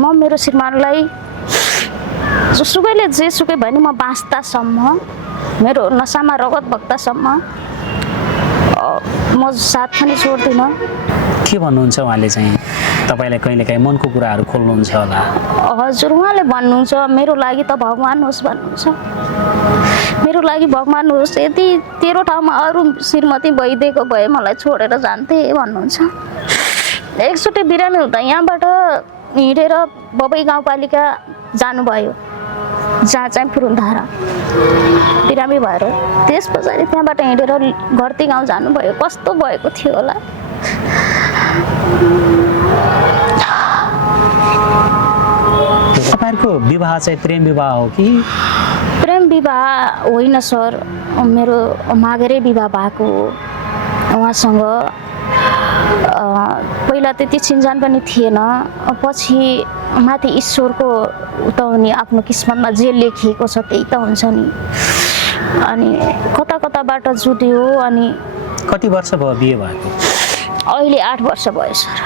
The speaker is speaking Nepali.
म मेरो श्रीमानलाई जोसुकैले जेसुकै भयो नि म बाँच्दासम्म मेरो नसामा रगत बग्दासम्म म साथ पनि छोड्दिनँ। के भन्नुहुन्छ उहाँले चाहिँ तपाईँलाई कहिलेकाहीँ मनको कुराहरू खोल्नुहुन्छ होला? हजुर, उहाँले भन्नुहुन्छ मेरो लागि त भगवान होस् भन्नुहुन्छ। मेरो लागि भगवान होस्, यदि तेरो ठाउँमा अरू श्रीमती भइदिएको भए मलाई छोडेर जान्थे भन्नुहुन्छ। एकचोटि बिरामी हुँदा यहाँबाट हिँडेर बबई गाउँपालिका जानुभयो, जहाँ चाहिँ फुरुन्धारा बिरामी भएर। त्यस पछाडि त्यहाँबाट हिँडेर घरती गाउँ जानुभयो। कस्तो भएको थियो होला। तपाईँहरूको विवाह चाहिँ प्रेम विवाह हो कि? प्रेम विवाह होइन सर, मेरो मागेरै विवाह भएको हो। उहाँसँग पहिला त्यति चिन्जान पनि थिएन। पछि माथि ईश्वरको त नि आफ्नो किस्मतमा जे लेखिएको छ त्यही त हुन्छ नि। अनि कता कताबाट जुट्यो। अनि कति वर्ष भयो बिहे भएको? अहिले 8 वर्ष भयो सर।